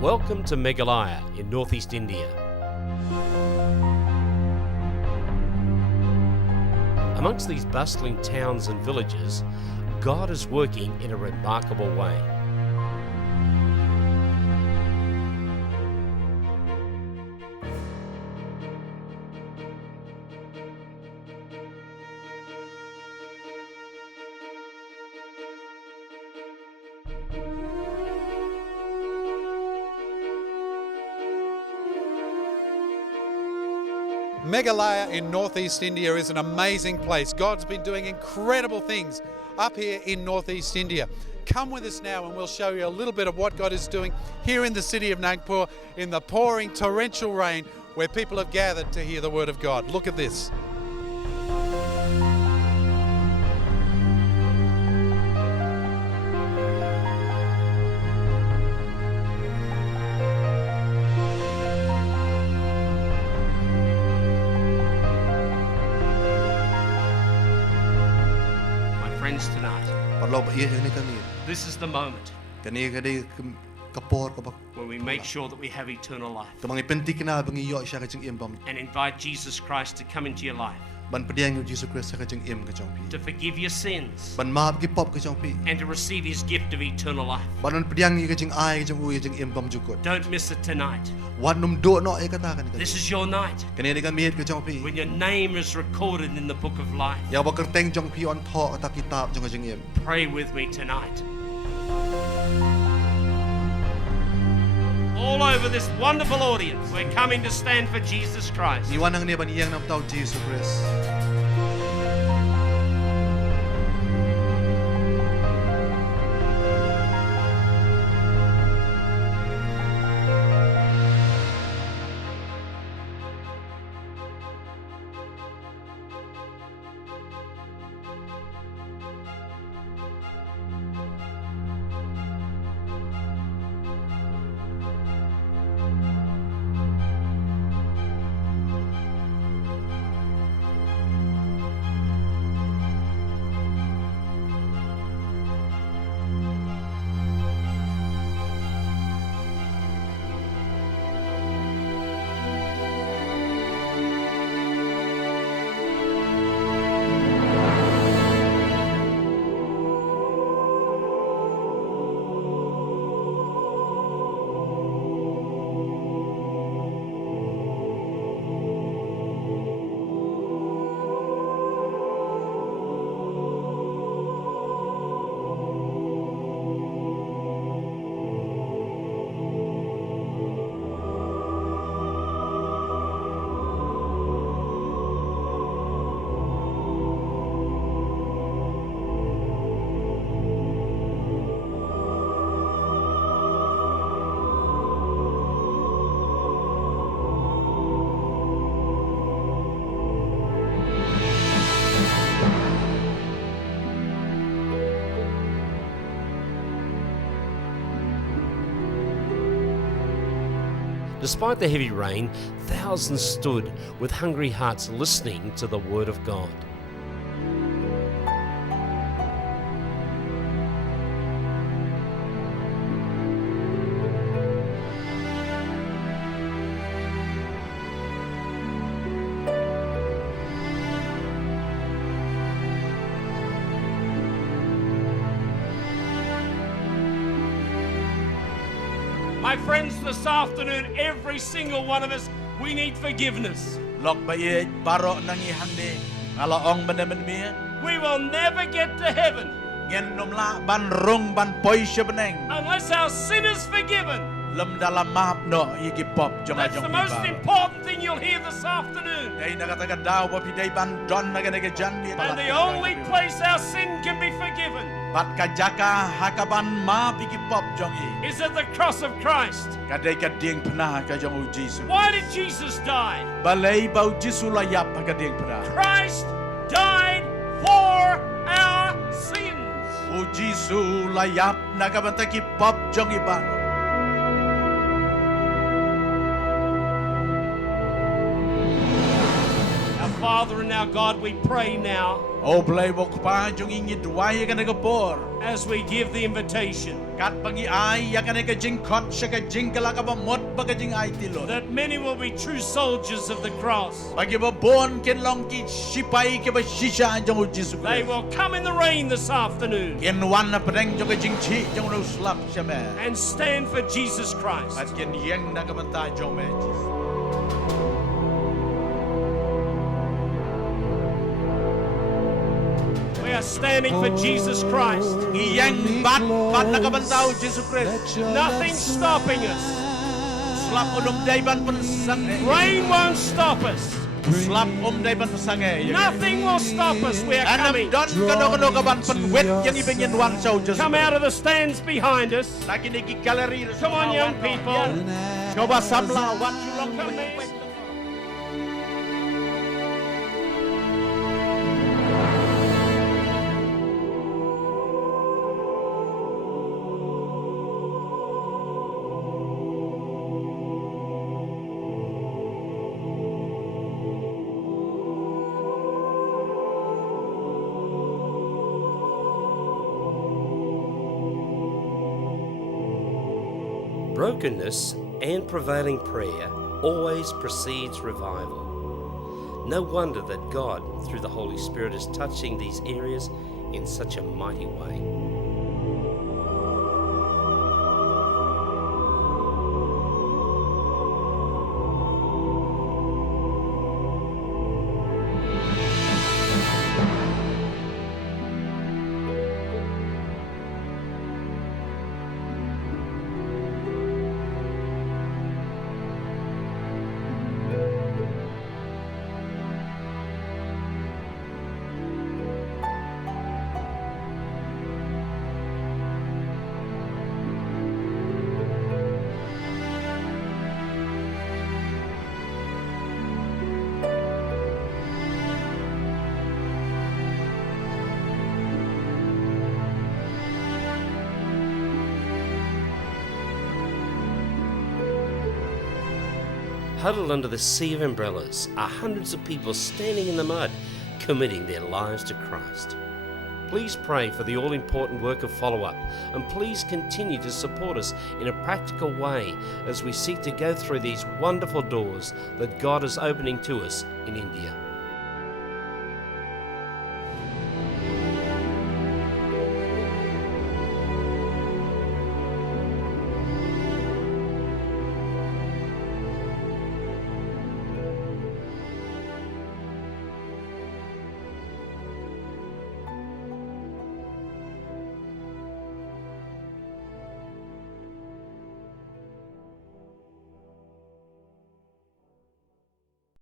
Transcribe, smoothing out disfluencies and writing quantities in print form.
Welcome to Meghalaya in northeast India. Amongst these bustling towns and villages, God is working in a remarkable way. Meghalaya in northeast India is an amazing place. God's been doing incredible things up here in northeast India. Come with us now and we'll show you a little bit of what God is doing here in the city of Nagpur in the pouring torrential rain where people have gathered to hear the word of God. Look at this. Tonight. This is the moment where we make sure that we have eternal life and invite Jesus Christ to come into your life, to forgive your sins and to receive His gift of eternal life. Don't miss it tonight. This is your night when your name is recorded in the book of life. Pray with me tonight. All over this wonderful audience, we're coming to stand for Jesus Christ. Despite the heavy rain, thousands stood with hungry hearts listening to the Word of God. My friends, this afternoon, every single one of us, we need forgiveness. We will never get to heaven unless our sin is forgiven. That's the most important thing you'll hear this afternoon. And the only place our sin can be forgiven is at the cross of Christ. Why did Jesus die? Christ died for our sins. Our Father and our God, we pray now O blay bok pa jong ingit wai ka nagapor. As we give the invitation. Kat bangi ay ya ka jingkot siya ka jingkala ka ba mot baga jing ay tilo. That many will be true soldiers of the cross. Bagi ba bon ken long ki sipay ke ba shisha jong Jesus Christ. They will come in the rain this afternoon. Ken wan na padeng jong ka jing chi jong no slap siya me. And stand for Jesus Christ. At ken yang na ka banta jong me Jesus. We are standing for Jesus Christ. Iyang bat nakabantaw Jesus Christ. Nothing stopping us. Slap dayban pensang. Rain won't stop us. Slap dayban pensang. Nothing will stop us. We are coming. Don kano kaban penwet yang ibingin wan saw Jesus. Come out of the stands behind us. Lagi niki gallery. Come on, young people. Coba samla wan sulong Come kami. in. Brokenness and prevailing prayer always precedes revival. No wonder that God, through the Holy Spirit, is touching these areas in such a mighty way. Huddled under the sea of umbrellas are hundreds of people standing in the mud, committing their lives to Christ. Please pray for the all-important work of follow-up, and please continue to support us in a practical way as we seek to go through these wonderful doors that God is opening to us in India.